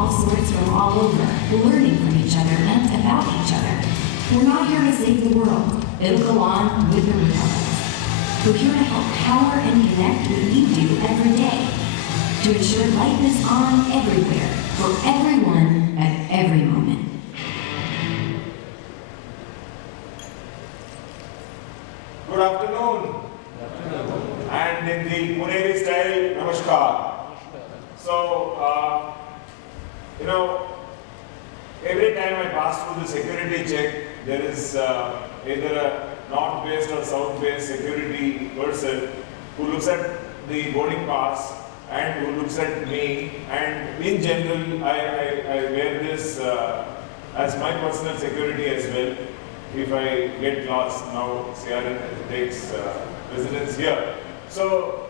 all sorts from all over, learning from each other and about each other. We're not here to save the world. It'll go on with or without us. We're here to help power and connect what you do every day, to ensure life is on everywhere, for everyone, at every moment. Good afternoon. And in the Puneri style, namaskar. So, every time I pass through the security check, there is either a north-based or south-based security person who looks at the boarding pass and who looks at me. And in general, I wear this as my personal security as well. If I get lost, now CRN takes residence here. So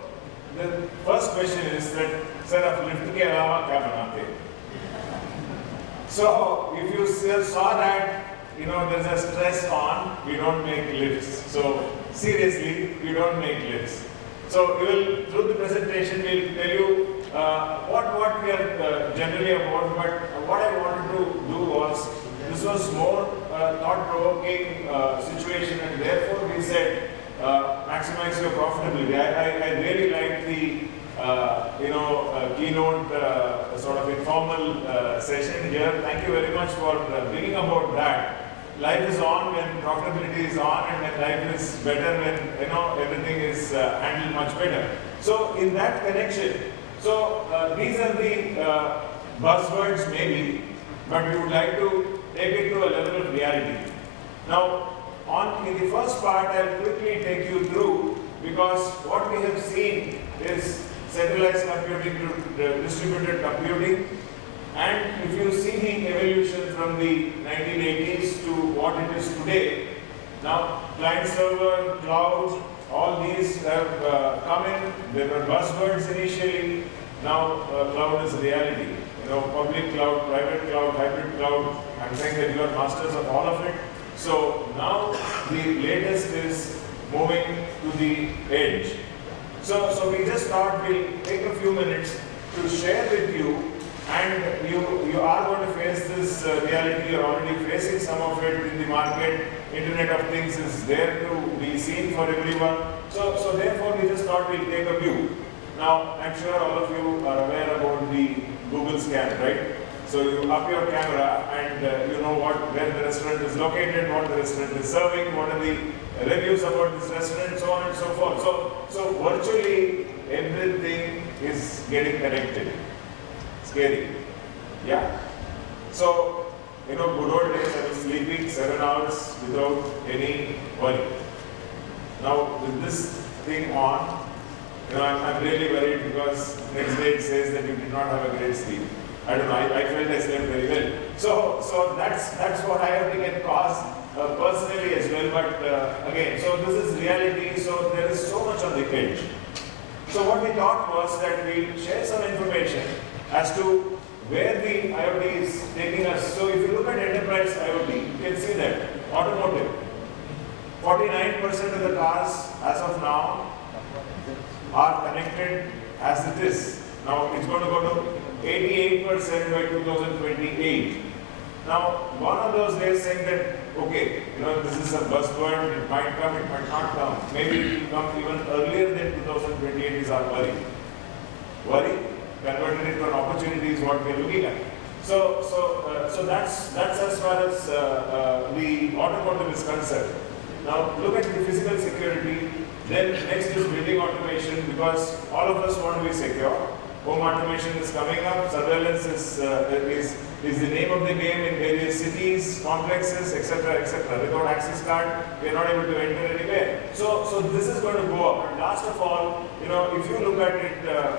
the first question is that, sir, आप lift के अलावा क्या बनाते? So if you saw that, there's a stress on, we don't make lifts. So seriously, we don't make lifts. So through the presentation, we'll tell you what we are generally about. But what I wanted to do was, this was more thought-provoking situation, and therefore we said maximize your profitability. I really like the keynote sort of informal session here. Thank you very much for bringing about that. Life is on when profitability is on, and when life is better when everything is handled much better. So in that connection, these are the buzzwords maybe, but we would like to take it to a level of reality. Now, in the first part, I'll quickly take you through, because what we have seen is centralized computing to distributed computing. And if you see the evolution from the 1980s to what it is today, now client server, cloud, all these have come in. They were buzzwords initially. Now cloud is reality. Public cloud, private cloud, hybrid cloud. I'm saying that you are masters of all of it. So now the latest is moving to the edge. So we just thought we'll take a few minutes to share with you, and you are going to face this reality. You're already facing some of it in the market. Internet of Things is there to be seen for everyone. So therefore we just thought we'll take a view. Now I'm sure all of you are aware about the Google scan, right? So you up your camera and you know where the restaurant is located, what the restaurant is serving, what are the reviews about this restaurant, so on and so forth. So virtually everything is getting connected. Scary. Yeah. So, good old days I was sleeping 7 hours without any worry. Now with this thing on, I'm really worried, because next day it says that you did not have a great sleep. I don't know, I felt I slept very well. So that's what I have to get caused personally as well. But again, so this is reality, so there is so much on the edge. So what we thought was that we'll share some information as to where the IoT is taking us. So if you look at enterprise IoT, you can see that automotive, 49% of the cars as of now are connected as it is. Now it's going to go to 88% by 2028. Now, one of those days saying that, okay, this is a buzzword, it might come, it might not come. Maybe it will come even earlier than 2028 is our worry. Worry, converted into an opportunity is what we are looking at. So that's as far as the automotive is concerned. Now, look at the physical security. Then next is building automation, because all of us want to be secure. Home automation is coming up. Surveillance is the name of the game in various cities, complexes, etc., etc. Without access card, we are not able to enter anywhere. So this is going to go up. And last of all, if you look at it, the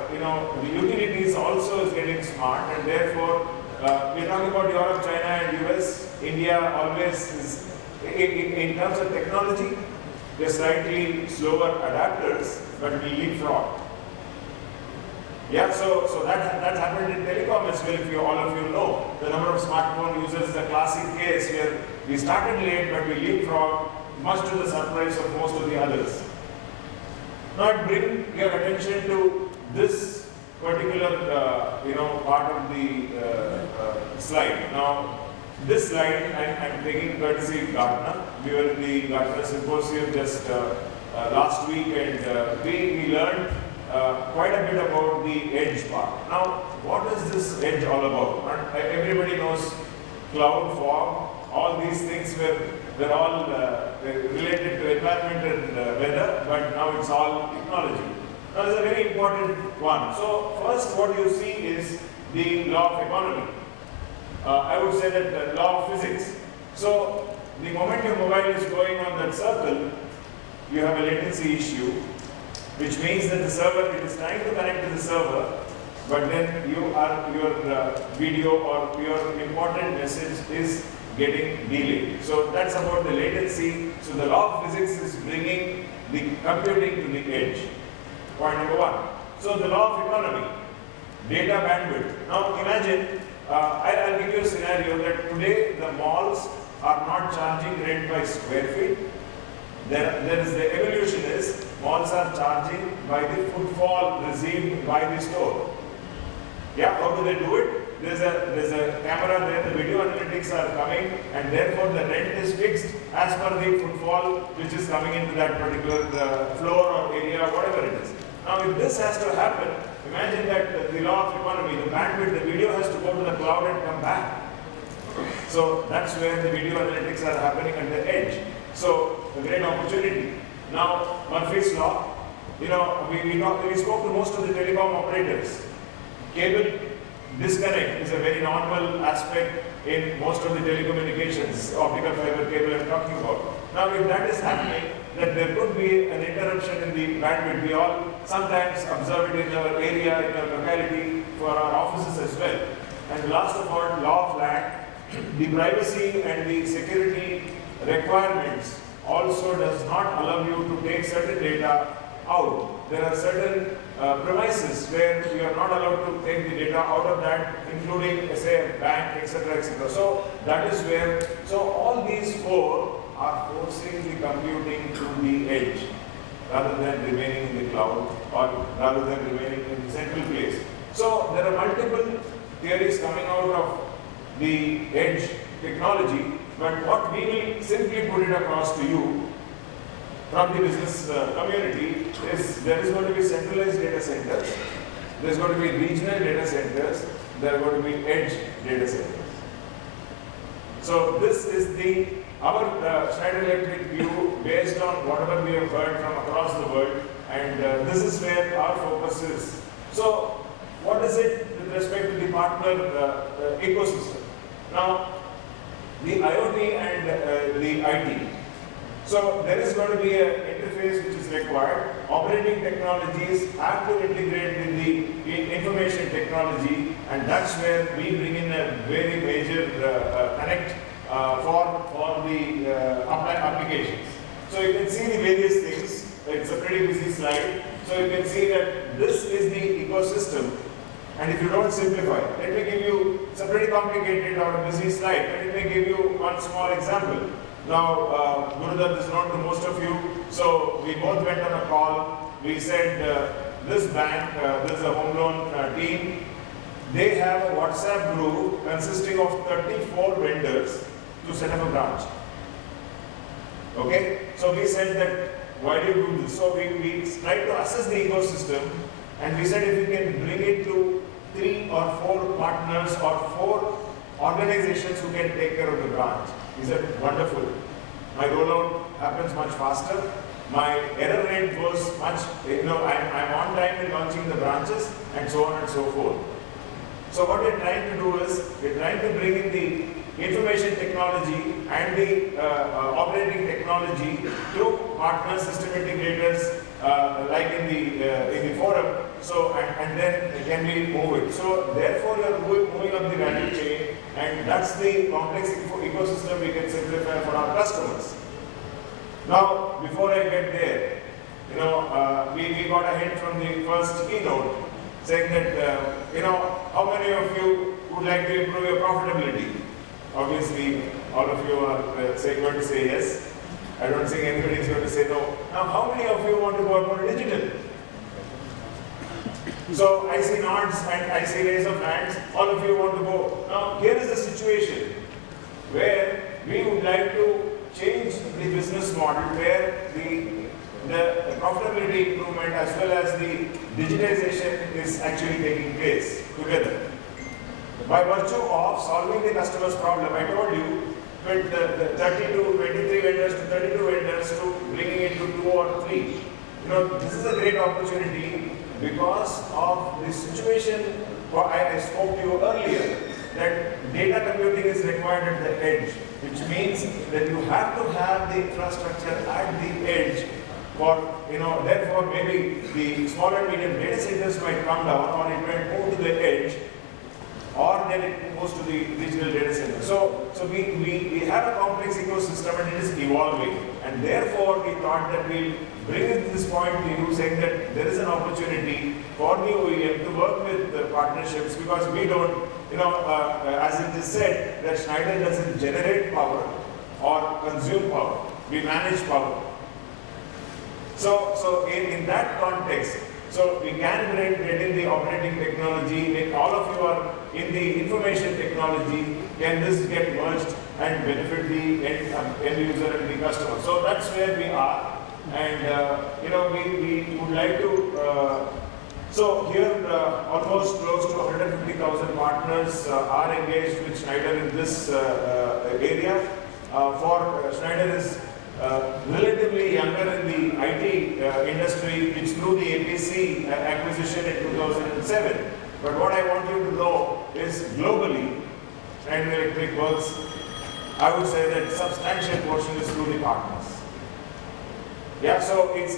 utilities also is getting smart, and therefore we are talking about Europe, China, and US. India always is, in terms of technology, they're slightly slower adapters, but we leapfrog. Yeah, so that happened in telecom as well. If all of you know, the number of smartphone users is a classic case where we started late, but we leapfrog, much to the surprise of most of the others. Now I bring your attention to this particular part of the slide. Now, this slide I'm taking courtesy Gartner. We were in the Gartner Symposium just last week, and we learned quite a bit about the edge part. Now, what is this edge all about? And everybody knows cloud, fog, all these things were all related to environment and weather, but now it's all technology. Now, it's a very important one. So, first what you see is the law of economy. I would say that the law of physics. So, the moment your mobile is going on that circle, you have a latency issue, which means that the server, it is trying to connect to the server, but then your video or your important message is getting delayed. So that's about the latency. So the law of physics is bringing the computing to the edge. Point number one. So the law of economy, data bandwidth. Now imagine, I'll give you a scenario that today the malls are not charging rent by square feet. There is the evolution is malls are charging by the footfall received by the store. Yeah, how do they do it? There's a camera there, the video analytics are coming, and therefore the rent is fixed as per the footfall which is coming into that particular floor or area, whatever it is. Now, if this has to happen, imagine that the law of economy, the bandwidth, the video has to go to the cloud and come back. So that's where the video analytics are happening at the edge. So a great opportunity. Now, Murphy's law, we spoke to most of the telecom operators. Cable disconnect is a very normal aspect in most of the telecommunications, optical fiber cable I'm talking about. Now, if that is happening, then there could be an interruption in the bandwidth. We all sometimes observe it in our area, in our locality, for our offices as well. And last of all, law of land, the privacy and the security requirements also does not allow you to take certain data out. There are certain premises where you are not allowed to take the data out of that, including, say, a bank, etc., etc. So that is where, so all these four are forcing the computing to the edge rather than remaining in the cloud or rather than remaining in the central place. So there are multiple theories coming out of the edge technology, but what we will simply put it across to you from the business community is there is going to be centralized data centers, there is going to be regional data centers, there are going to be edge data centers. So this is our Schneider Electric view based on whatever we have heard from across the world, and this is where our focus is. So what is it with respect to the partner ecosystem? Now, the IoT and the IT. So there is going to be an interface which is required. Operating technologies have to integrate with the information technology, and that's where we bring in a very major connect for the applications. So you can see the various things. It's a pretty busy slide. So you can see that this is the ecosystem. And if you don't simplify, let me give you, it's a pretty complicated or a busy slide, but let me give you one small example. Now, Gurudat is known to most of you, so we both went on a call. We said, this bank, this is a home loan team, they have a WhatsApp group consisting of 34 vendors to set up a branch. Okay, so we said that, why do you do this? So we tried to assess the ecosystem, and we said if we can bring it to 3 or 4 partners or 4 organizations who can take care of the branch. He said, wonderful. My rollout happens much faster. My error rate goes much, I'm on time in launching the branches, and so on and so forth. So what we're trying to do is, we're trying to bring in the information technology and the operating technology to partner system integrators like in the forum. So and then can we move it? So therefore, you are moving up the value chain, and that's the complex ecosystem we can simplify for our customers. Now, before I get there, we got a hint from the first keynote saying that how many of you would like to improve your profitability? Obviously, all of you are going to say yes. I don't think anybody is going to say no. Now, how many of you want to go more digital? So I see nods and I see raise of hands. All of you want to go. Now here is the situation where we would like to change the business model where the profitability improvement as well as the digitization is actually taking place together. By virtue of solving the customer's problem, I told you, with the 23 vendors to 32 vendors to bringing it to 2 or 3. You know, this is a great opportunity because of the situation I spoke to you earlier, that data computing is required at the edge, which means that you have to have the infrastructure at the edge for, therefore maybe the small and medium data centers might come down or it might move to the edge, or then it goes to the regional data center. So we have a complex ecosystem and it is evolving, and therefore we thought that we'll bring it to this point to you, saying that there is an opportunity for the OEM to work with the partnerships, because we don't, as it is said, that Schneider doesn't generate power or consume power, we manage power. So in that context, so we can get in the operating technology, when all of you are in the information technology, can this get merged and benefit the end user and the customer? So that's where we are, and we would like to. So here, almost close to 150,000 partners are engaged with Schneider in this area. For Schneider is relatively younger in the IT industry, which through the APC acquisition in 2007. But what I want you to know is globally, Schneider Electric works, I would say that substantial portion is through the partners. Yeah, so it's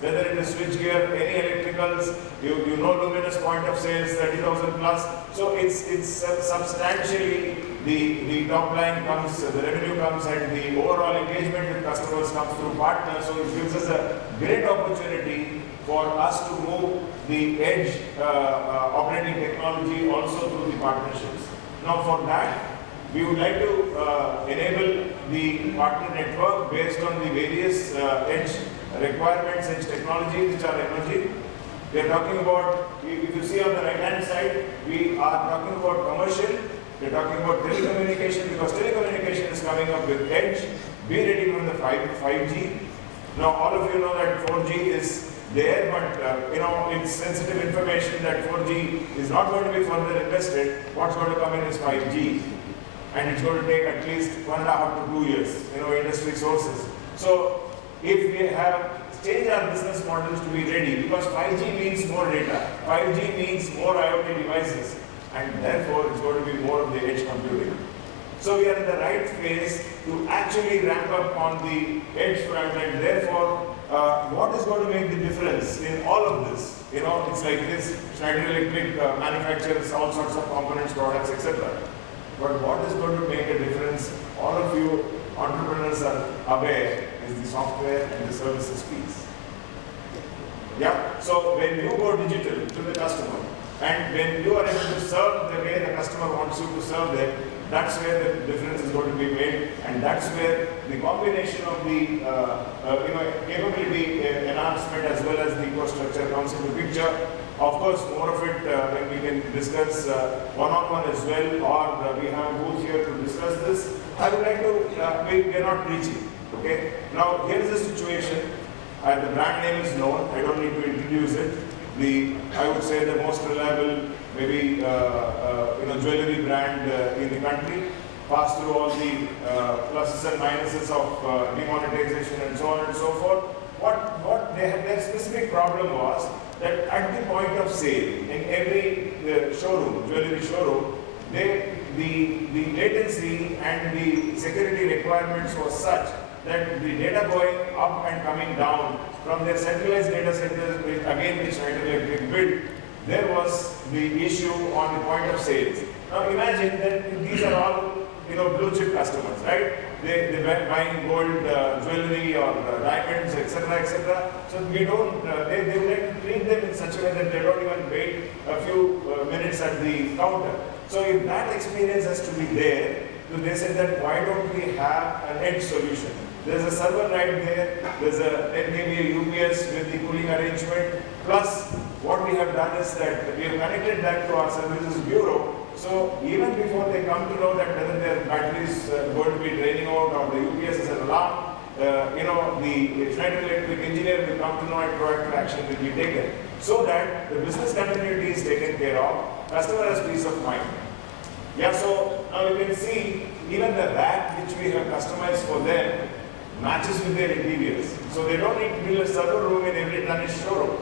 whether it is switchgear, any electricals, you know luminous point of sales, 30,000 plus. So it's substantially the top line comes, the revenue comes, and the overall engagement with customers comes through partners. So it gives us a great opportunity for us to move the edge operating technology also through the partnerships. Now for that, we would like to enable the partner network based on the various edge requirements, edge technologies which are emerging. We are talking about, if you see on the right hand side, we are talking about commercial, we are talking about telecommunication, because telecommunication is coming up with edge, be ready from the 5G. Now all of you know that 4G is there, but it's sensitive information that 4G is not going to be further invested. What's going to come in is 5G. And it's going to take at least 1.5 to 2 years, industry sources. So if we have changed our business models to be ready, because 5G means more data, 5G means more IoT devices, and therefore it's going to be more of the edge computing. So we are in the right phase to actually ramp up on the edge front, and therefore what is going to make the difference in all of this? It's like this, Schneider Electric manufactures all sorts of components, products, etc. But what is going to make a difference, all of you entrepreneurs are aware, is the software and the services piece. Yeah, so when you go digital to the customer, and when you are able to serve the way the customer wants you to serve them, that's where the difference is going to be made, and that's where the combination of the capability enhancement as well as the cost structure comes into picture. Of course, more of it when we can discuss one-on-one as well, or we have a booth here to discuss this. I would like to, we are not preaching, okay? Now, here is the situation. The brand name is known. I don't need to introduce it. I would say the most reliable, maybe, jewelry brand in the country. Pass through all the pluses and minuses of demonetization and so on and so forth. What their specific problem was that at the point of sale, in every showroom, jewelry showroom, the latency and the security requirements was such that the data going up and coming down from their centralized data centers, which Schneider Electric built, there was the issue on the point of sales. Now imagine that these are all blue chip customers, right? They're buying gold jewelry or diamonds, etc., etc. So we don't, they would like to treat them in such a way that they don't even wait a few minutes at the counter. So if that experience has to be there, so they said that why don't we have an edge solution? There's a server right there. There's a 10 kVA UPS with the cooling arrangement. Plus, what we have done is that we have connected that to our services bureau. So even before they come to know that whether their battery is going to be draining out or the UPS is an alarm, the Schneider Electric engineer will come to know and proactive action will be taken. So that the business continuity is taken care of, customer has peace of mind. Yeah, so now you can see even the rack which we have customized for them matches with their interiors. So they don't need to build a server room in every Danish showroom.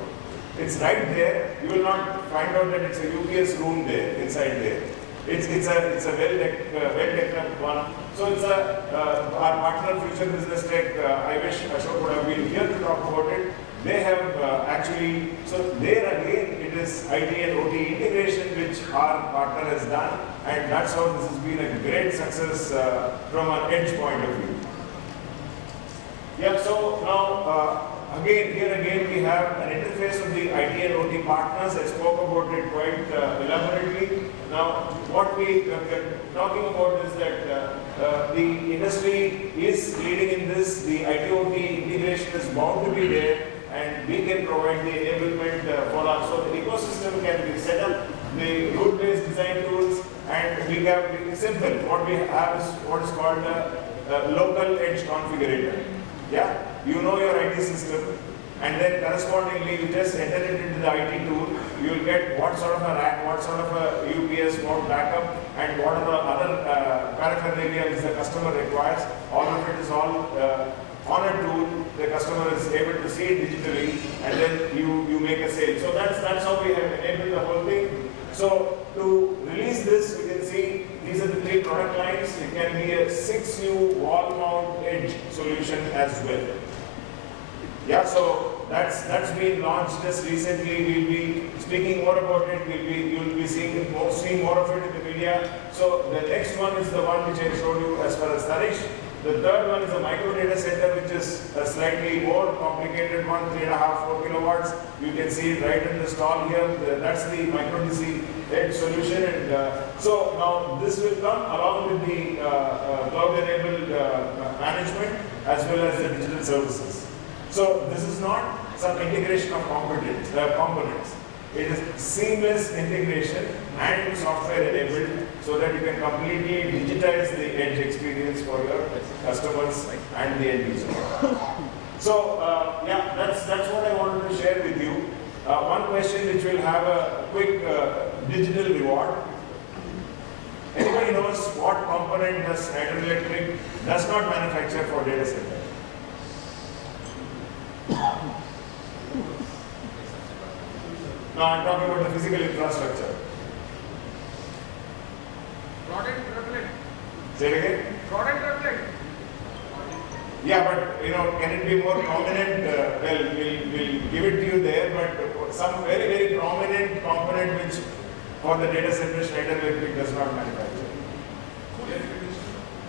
It's right there. You will not find out that it's a UPS room there, inside there. It's a well-decked up one. So it's our partner Future Business Tech, I wish Ashok would have been here to talk about it. They have actually, so there again it is IT and OT integration which our partner has done, and that's how this has been a great success from an edge point of view. Yeah, so now again we have an interface of the IT and OT partners. I spoke about it quite elaborately. Now what we are talking about is that the industry is leading in this. The IT OT integration is bound to be there, and we can provide the enablement for us. So the ecosystem can be set up, the route-based design tools, and we have, it's simple. What we have is what is called a local edge configurator. Yeah, you know your IT system, and then correspondingly you just enter it into the IT tool. You will get what sort of a rack, what sort of a UPS, what backup, and what are the other paraphernalia which the customer requires. All of it is all on a tool. The customer is able to see it digitally, and then you make a sale. So that's how we have enabled the whole thing. So to release this, you can see these are the 3 product lines. It can be a 6U wall mount edge solution as well. Yeah, so that's been launched just recently. We'll be speaking more about it. You'll be seeing more of it in the media. So the next one is the one which I showed you as far as Tanish. The third one is a micro data center, which is a slightly more complicated one, 3.5, 4 kilowatts. You can see it right in the stall here. That's the micro DC edge solution. And so now this will come along with the cloud-enabled management as well as the digital services. So this is not some integration of components. It is seamless integration and software enabled, so that you can completely digitize the edge experience for your customers and the end user. So yeah, that's what I wanted to share with you. One question which will have a quick digital reward. Anybody knows what component does Schneider Electric does not manufacture for data center? No, I'm talking about the physical infrastructure. Product reflect. Say it again? Product reflect. Yeah, but can it be more prominent? Well, we'll give it to you there, but some very, very prominent component which for the data center Schneider Electric does not manufacture.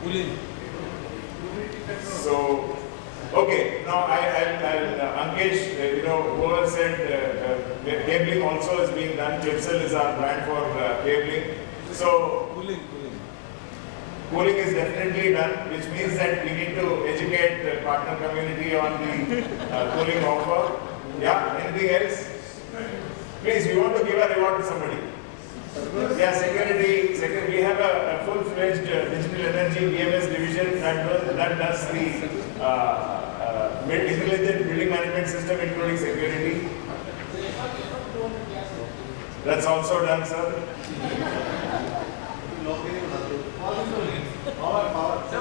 Cooling. So, okay, now I'll Ankesh, whoever said cabling also is being done. Clipsal is our brand for cabling. So, cooling is definitely done, which means that we need to educate the partner community on the cooling offer. Yeah, anything else? Please, we want to give a reward to somebody. Yeah, security, we have a full-fledged digital energy BMS division that does the intelligent building management system, including security. That's also done, sir.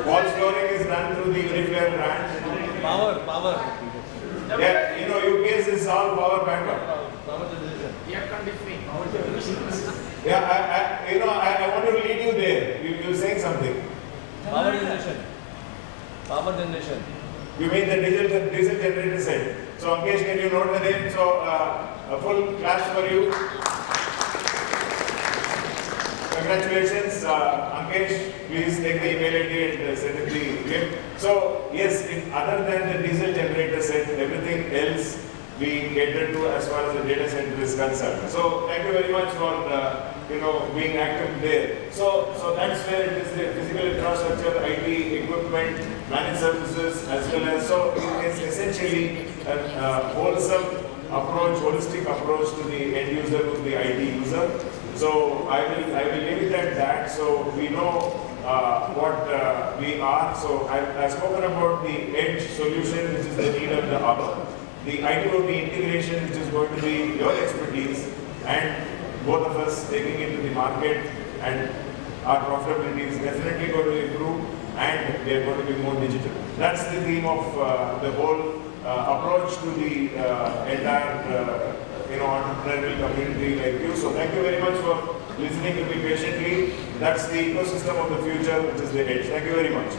Wall flooring is done through the Uniflare brand. Power. Yeah, UPS is all power backup. Air conditioning. Yeah, I want to lead you there. You're saying something. Power generation. You mean the diesel generator set. So Ankesh, can you note the name? So a full class for you. Congratulations, Ankesh. Please take the email ID and send it the gift. So yes, other than the diesel generator set, everything else we cater to as far as the data center is concerned. So thank you very much for being active there. So that's where it is, the physical infrastructure, IT equipment, managed services as well as, so it's essentially a wholesome approach, holistic approach to the end user, to the IT user. So I will leave it at that. So we know what we are. So I've spoken about the edge solution, which is the need of the hour. The IT/OT integration, which is going to be your expertise, and both of us taking it to the market, and our profitability is definitely going to improve, and we are going to be more digital. That's the theme of the whole approach to the entire entrepreneurial community like you. So thank you very much for listening to me patiently. That's the ecosystem of the future, which is the edge. Thank you very much.